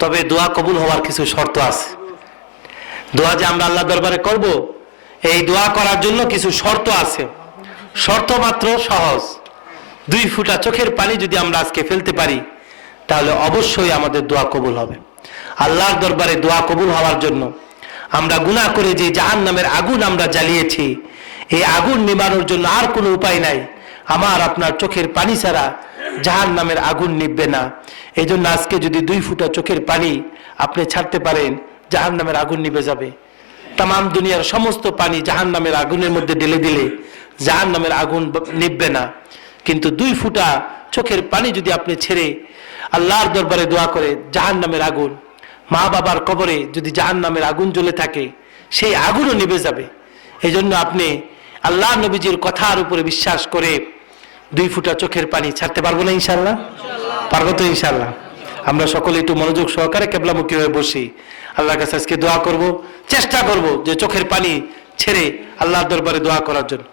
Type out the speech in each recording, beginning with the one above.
তবে দোয়া কবুল হওয়ার কিছু শর্ত আছে। দোয়া যে আমরা আল্লাহ দরবারে করব, এই দোয়া করার জন্য কিছু শর্ত আছে। শর্ত মাত্র সহজ। দুই ফুটা চোখের পানি যদি আমরা আজকে ফেলতে পারি, তাহলে অবশ্যই আমাদের দোয়া কবুল হবে। আল্লাহর দরবারে দোয়া কবুল হওয়ার জন্য আমরা গুনাহ করে যে জাহান নামের আগুন আমরা জ্বালিয়েছি, এই আগুন নিবানোর জন্য আর কোনো উপায় নাই। আমার আপনার চোখের পানি ছাড়া জাহান নামের আগুন নিববে না। এই জন্য আজকে যদি দুই ফুটা চোখের পানি আপনি ছাড়তে পারেন জাহান নামের আগুন নিবে যাবে। তাম দুনিয়ার সমস্ত পানি জাহান নামের আগুনের মধ্যে ঢেলে দিলে জাহান নামের আগুন নিববে না। কিন্তু দুই ফুটা চোখের পানি যদি আপনি ছেড়ে আল্লাহর দরবারে দোয়া করে জাহান নামের আগুন, মা বাবার কবরে যদি জাহান নামের আগুন জ্বলে থাকে, সেই আগুনও নিভে যাবে। এই জন্য আপনি আল্লাহ নবীজির কথার উপরে বিশ্বাস করে দুই ফুটা চোখের পানি ছাড়তে পারব না ইনশাল্লাহ পারব তো ইনশাল্লাহ আমরা সকলে একটু মনোযোগ সহকারে কেবলামুখী হয়ে বসি। আল্লাহর কাছে আজকে দোয়া করব, চেষ্টা করব যে চোখের পানি ছেড়ে আল্লাহর দরবারে দোয়া করার জন্য।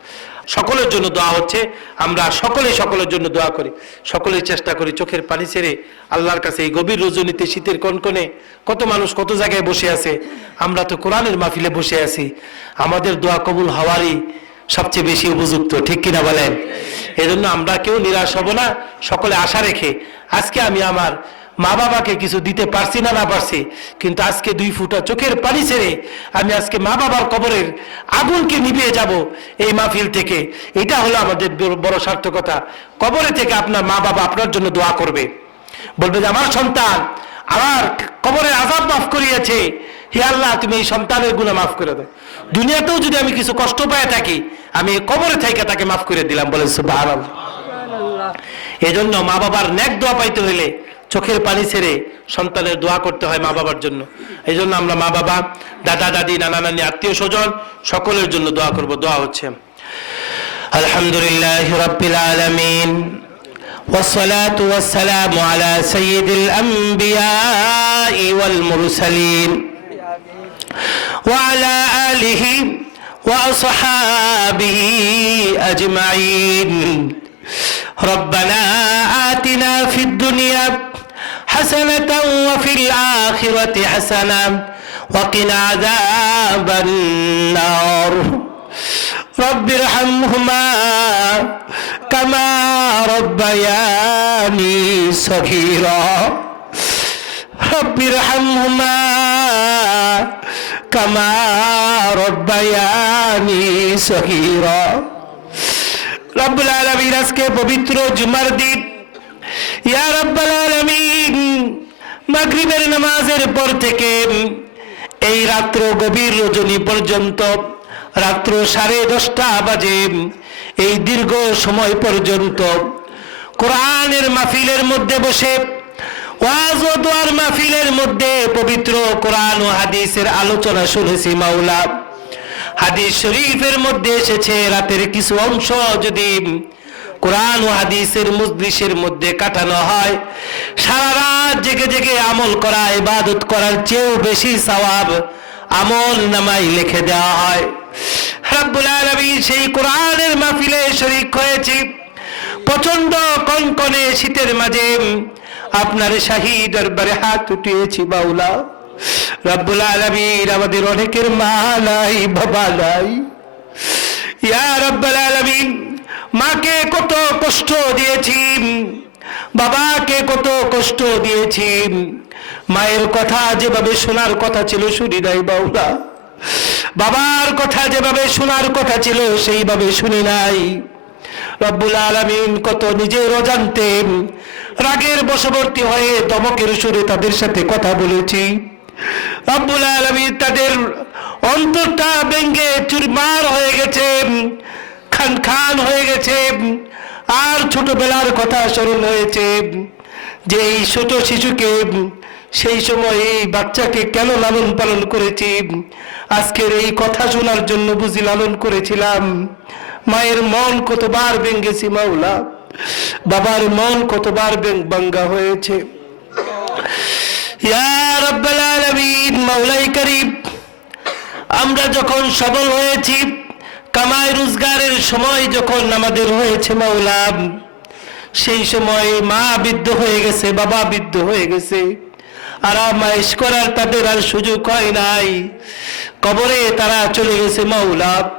সকলের জন্য দোয়া হচ্ছে, আমরা সকলে সকলের জন্য দোয়া করি। সকলেই চেষ্টা করি চোখের পানি ছেড়ে আল্লাহর কাছে এই গভীর রজনীতে শীতের কনকনে কত মানুষ কত জায়গায় বসে আছে, আমরা তো কোরআনের মাহফিলে বসে আছি। আমাদের দোয়া কবুল হওয়ারই সবচেয়ে বেশি উপযুক্ত, ঠিক কিনা বলেন? এজন্য আমরা কেউ নিরাশ হব না, সকলে আশা রেখে আজকে আমি আমার মা বাবাকে কিছু দিতে পারছি না না পারছি, কিন্তু আজকে দুই ফুটা চোখের পানি ছেড়ে আমি আজকে মা বাবার কবরের আগুনকে নিভিয়ে যাব এই মাহফিল থেকে। এটা হলো আমাদের বড়- সার্থকতা। কবরে থেকে আপনার মা বাবা আপনার জন্য দোয়া করবে। বলবে যে, আমার সন্তান, আমার কবরে আজাব মাফ করিয়েছে হে আল্লাহ তুমি এই সন্তানের গুণা মাফ করে দাও দুনিয়াতেও যদি আমি কিছু কষ্ট পায় থাকি আমি এই কবরে থেকে তাকে মাফ করে দিলাম বলে সুবহানাল্লাহ এজন্য মা বাবার ন্যাক দোয়া পাইতে হইলে চোখের পানি ছেড়ে সন্তানের দোয়া করতে হয় মা বাবার জন্য এই জন্য আমরা মা বাবা দাদা দাদি নানা নানি আত্মীয় স্বজন সকলের জন্য দোয়া করব দোয়া হচ্ছে আলহামদুলিল্লাহ রাব্বিল আলামিন والصلاة والسلام على سيد الأنبياء والمرسلين وعلى آله وأصحابه أجمعين. ربنا آتنا في الدنيا حسنة وفي الآخرة حسنة وقنا عذاب النار. رب ارحمهما كما ربياني صغيرا. رب ارحمهما কামা রব্বায়ানি সহিরা। রব্বুল আলামিন আজকে পবিত্র জুমার দিন। ইয়া রব্বুল আলামিন, মাগরিবের নামাজের পর থেকে এই রাত্র গভীর রজনী পর্যন্ত রাত্র সাড়ে দশটা বাজে এই দীর্ঘ সময় পর্যন্ত কোরআনের মাফিলের মধ্যে বসে ওয়াজ ও দোয়ার মাহফিলের মধ্যে পবিত্র কোরআন ও হাদিসের আলোচনা শুনেছি মাওলা। হাদিস শরীফের মধ্যে এসেছে রাতের কিছু অংশ যদি কোরআন ও হাদিসের মুজলিসের মধ্যে কাটানো হয়। সারা রাত জেগে জেগে আমল করা, ইবাদত করার চেয়েও বেশি সওয়াব আমল নামাই লিখে দেওয়া হয়। রাব্বুল আলামিন সেই কোরআনের মাহফিলে শরীক হয়েছি। প্রচণ্ড কনকনে শীতের মাঝে আপনার শাহী দরবারে হাত উঠিয়েছি বাউলা রব্বুল আলমীর আমাদের অনেকের মা নাই, বাবা নাই। ইয়া রব্বুল আলমিন, মাকে কত কষ্ট দিয়েছি, বাবাকে কত কষ্ট দিয়েছি। মায়ের কথা যেভাবে শোনার কথা ছিল, শুনি নাই বাউলা বাবার কথা যেভাবে শোনার কথা ছিল, সেইভাবে শুনি নাই। রব্বুল আলমিন কত রাগের বশবর্তী হয়ে দমকের সুরে তাদের সাথে কথা বলেছি। রব্বুল আলমিন তাদের অন্তরটা চুরমার হয়ে গেছে, খান খান হয়ে গেছে, আর ছোটবেলার কথা স্মরণ হয়েছে। যে এই ছোট শিশুকে সেই সময় এই বাচ্চাকে কেন লালন পালন করেছি? আজকের এই কথা শোনার জন্য বুঝি লালন করেছিলাম। মায়ের মন কতবার ভেঙ্গেছি মাওলা, বাবার মন কতবার বেং- ভাঙ্গা হয়েছে। মাওলাই করিম, আমরা যখন সবল হয়েছি, কামাই রোজগারের সময় যখন আমাদের হয়েছে মাওলা, সেই সময় মা বৃদ্ধ হয়ে গেছে, বাবা বৃদ্ধ হয়ে গেছে। আরামাইশ করার তাদের আর সুযোগ হয় নাই। কবরে তারা চলে গেছে মাওলা।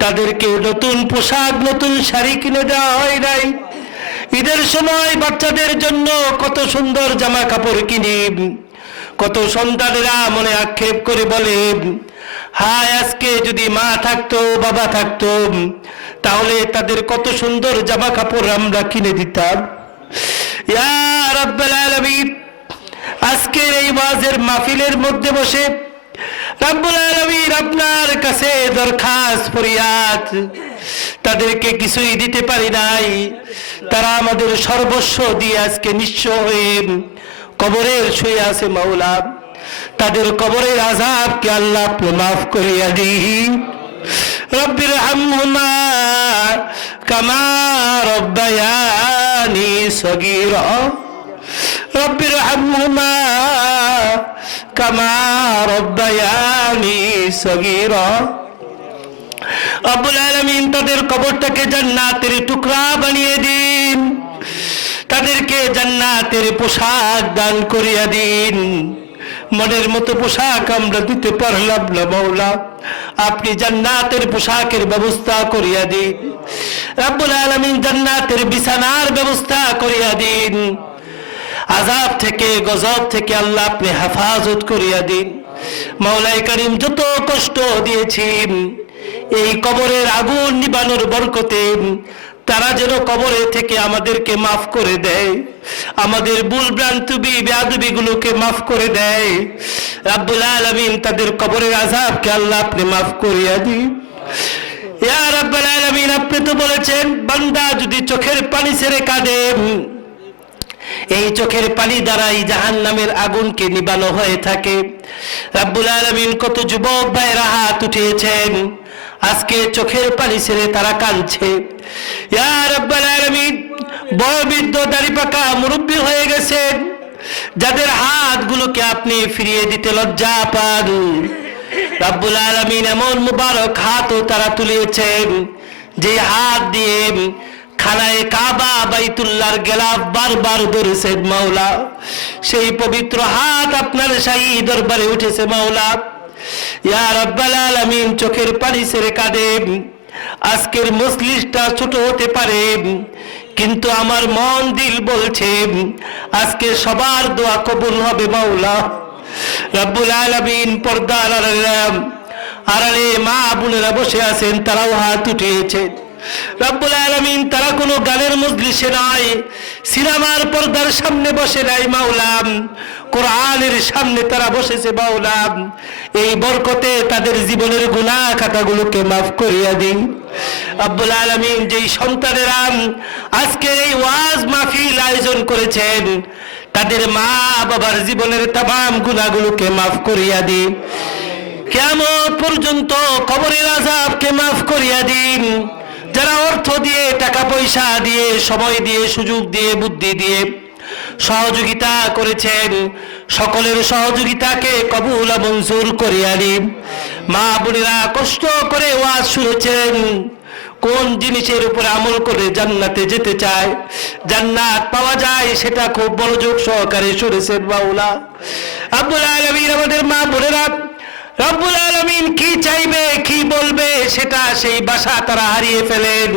তাদেরকে নতুন পোশাক, নতুন শাড়ি কিনে দেওয়া হয় নাই। ঈদের সময় বাচ্চাদের জন্য কত সুন্দর জামা কাপড় কিনি, কত সন্তানেরা মনে আক্ষেপ করে বলে, হায়, আজকে যদি মা থাকতো, বাবা থাকতো, তাহলে তাদের কত সুন্দর জামা কাপড় আমরা কিনে দিতাম। আজকের এই ওয়াজের মাহফিলের মধ্যে বসে রাব্বুল আলামিন আপনার কাছে দরখাস্ত ফরিয়াদ। তাদেরকে কিছুই দিতে পারি নাই। তারা আমাদের সর্বস্ব দিয়ে আজকে নিঃস্ব হয়ে কবরের শুয়ে আছে মাওলা। তাদের কবরের আজাবকে আল্লাহ আপনি মাফ করিয়া দিই রব্বির হামহুমা কামা রব্বায়ানি সগীরা। রব্বির হামহুমা كما ربياني صغيرا আব্বুল আলমিন তাদের কবরটাকে জান্নাতের টুকরা বানিয়ে দিন তাদেরকে জান্নাতের পোশাক দান করিয়া দিন মনের মতো পোশাক আমরা দিতে পারলাম না মৌলা আপনি জান্নাতের পোশাকের ব্যবস্থা করিয়া দিন রাব্বুল আলমিন জান্নাতের বিছানার ব্যবস্থা করিয়া দিন আজাব থেকে গজব থেকে আল্লাহ আপনি হেফাজত করিয়া দিন। মাওলাই করিম যত কষ্ট দিয়েছেন, এই কবরের আগুন নিবানোর বরকতে তারা যেন কবরে থেকে আমাদেরকে মাফ করে দেয়, আমাদের ভুল ভ্রান্তি ব্যাধবি গুলোকে মাফ করে দেয়। রাব্বুল আলমিন তাদের কবরের আজাবকে আল্লাহ আপনি মাফ করিয়া দিন। আপনি তো বলেছেন, বান্দা যদি চোখের পানি ছেড়ে কাঁদে এই চোখের পানি দ্বারাই জাহান নামের আগুনকে নিবানো হয়ে থাকে। রাব্বুল আলমিন কত যুবক ভাইরা হাত উঠিয়েছেন। আজকে চোখের পানি ছেড়ে তারা কাঁদছে। বয়বৃদ্ধ দাড়ি পাকা মুরব্বী হয়ে গেছেন। যাদের হাতগুলোকে আপনি ফিরিয়ে দিতে লজ্জা পান। রাব্বুল আলমিন এমন মুবারক হাতও তারা তুলিয়েছেন যে হাত দিয়ে খানায় কাবা বাইতুল্লার গেলাফ বারবার ধরেছেন মাওলা। সেই পবিত্র হাত আপনার শাহী দরবারে উঠেছে মাওলা। ইয়া রাব্বাল আলামিন, চোখের পানি ছেড়ে কাঁদে। আজকের মজলিসটা ছোট হতে পারে, কিন্তু আমার মন দিল বলছে, আজকে সবার দোয়া কবুল হবে মাওলা। রাব্বুল আলামিন আড়ালে আড়ালে মা বোনেরা বসে আছেন, তারাও হাত উঠিয়েছেন রব্বুল তারা কোনো গানের মজলিসে সিনেমার পর্দার সামনে বসে নাই মাওলাম, কোরআনের সামনে তারা বসেছে মাওলাম। এই বরকতে তাদের জীবনের গুনাহ খাতাগুলোকে মাফ করিয়া দিন। আব্বুল আলামিন যেই আজকের এই ওয়াজ মাহফিল আয়োজন করেছেন, তাদের মা বাবার জীবনের তাম গুণাগুলোকে মাফ করিয়া দিন। কেমন পর্যন্ত কবরের আজাবকে মাফ করিয়া দিন। দিয়ে, টাকা পয়সা দিয়ে, সময় দিয়ে, সুযোগ দিয়ে, বুদ্ধি দিয়ে সহযোগিতা করেছেন। সকলের সহযোগিতাকে কবুল মঞ্জুর করিয়া দিন মা বোনেরা কষ্ট করে ওয়াজ শুনেছেন। কোন জিনিসের উপরে আমল করে জান্নাতে যেতে চায়? জান্নাত পাওয়া যায়, সেটা খুব মনোযোগ সহকারে শুনেছেন বাউলা আব্দুল আলমীর আমাদের মা বোনেরা, রব্বুল আলমিন কি চাইবে, কি বলবে, সেটা সেই বাসা তারা হারিয়ে ফেলেন।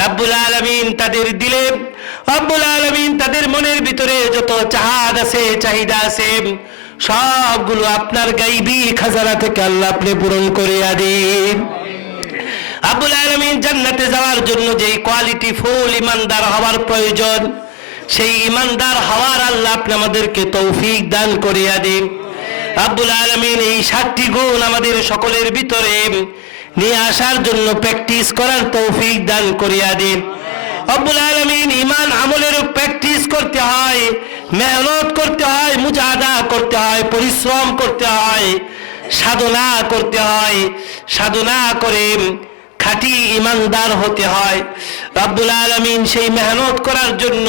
রাব্বুল আলমিন তাদের দিলে, রব্বুল আলমিন তাদের মনের ভিতরে যত চাহাদ আছে, চাহিদা আছে, সবগুলো আপনার গাইবি খাজানা থেকে আল্লাহ আপনি পূরণ করে দিন। আব্বুল আলমিন জান্নাতে যাওয়ার জন্য যে কোয়ালিটি ফুল ইমানদার হওয়ার প্রয়োজন, সেই ইমানদার হওয়ার আল্লাহ আপনি আমাদেরকে তৌফিক দান করিয়া দিন। আব্বুল আলমিন এই সাতটি গুণ আমাদের সকলের ভিতরে নিয়ে আসার জন্য প্র্যাকটিস করার তৌফিক দান করিয়া দিন। আব্বুল আলমিন ইমান আমলের প্র্যাকটিস করতে হয়, মেহনত করতে হয়, মুজাহাদা করতে হয়, পরিশ্রম করতে হয়, সাধনা করতে হয়, সাধনা করে খাঁটি ইমানদার হতে হয়। রাব্বুল আলমিন সেই মেহনত করার জন্য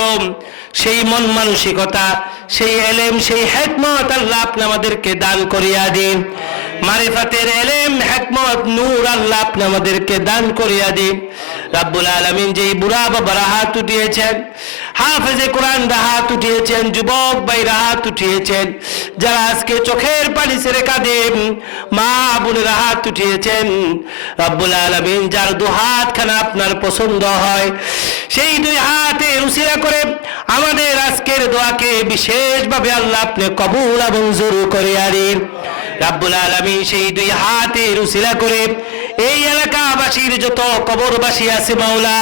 সেই মন মানসিকতা, সেই এলেম, সেই হেকমত আল্লাহ আপনি আমাদেরকে দান করিয়া দিন। মারিফাতের এলেম, হেকমত, নূর আল্লাহ আপনি আমাদেরকে দান করিয়া দিন। রাব্বুল আলমিন যেই বুড়া বাবারা হাত উঠিয়েছেন, হাফেজে কোরআনরা হাত উঠিয়েছেন, যুবক ভাইরা হাত উঠিয়েছেন, যারা আজকে চোখের পানি ছেড়ে কাঁদেন, মা বোনেরা হাত উঠিয়েছেন, রব্বুল আলমিন যার দু হাত খানা আপনার পছন্দ হয়, সেই দুই হাতে উসিরা করে আমাদের আজকের দোয়াকে বিশেষভাবে আল্লাহ আপনি কবুল এবং জোর করে আনেন রাব্বুল আলামিন সেই দুই হাতে রুসিলা করে এই এলাকাবাসীর যত কবরবাসী আছে মাওলা,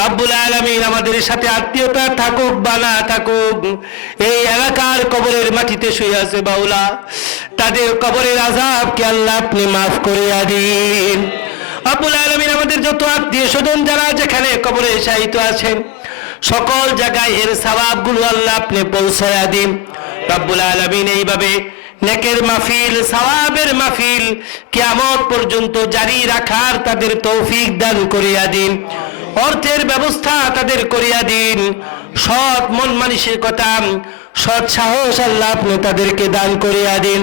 রাব্বুল আলামিন আমাদের সাথে আত্মীয়তা থাকুক বা না থাকুক, এই এলাকার কবরের মাটিতে শুয়ে আছে বাউলা তাদের কবরের আজাবকে আল্লাহ আপনি মাফ করে দিন। আব্বুল আলমিন আমাদের যত আত্মীয় স্বজন যারা যেখানে কবরে শায়িত আছেন, সকল জায়গায় এর সবাবগুলো আল্লাহ আপনি পৌঁছায়া দিন। রব্বুল আলমিন এইভাবে নেকের মাহফিল, সওয়াবের মাহফিল, কিয়ামত পর্যন্ত জারি রাখার তাদের তৌফিক দান করিয়া দিন। অর্থের ব্যবস্থা তাদের করিয়া দিন। সৎ মন মানুষের কথা সৎ সাহস আল্লাহ আপনি তাদেরকে দান করিয়া দিন।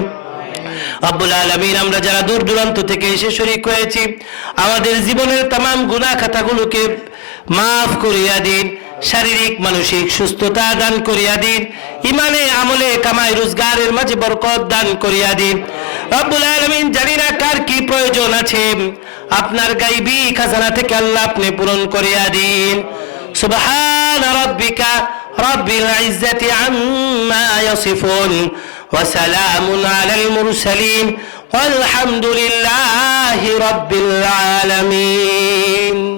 আব্বুল আলমিন, আমরা যারা দূর দূরান্ত থেকে এসে শরিক হয়েছি, আমাদের জীবনের তাম গুণা খাতাগুলোকে মাফ করিয়া দিন শারীরিক মানসিক সুস্থতা দান করিয়া দিন ইমানে আমলে কামাই রোজগারের মাঝে বরকত দান করিয়া দিন আব্বুল আলমিন জানি না কার কি প্রয়োজন আছে আপনার গাইবি খাজানা থেকে আল্লাহ আপনি পূরণ করিয়া দিন সুবহান রব্বিকা রব্বিল ইজ্জাতি আম্মা ইয়াসিফুন وسلام على المرسلين والحمد لله رب العالمين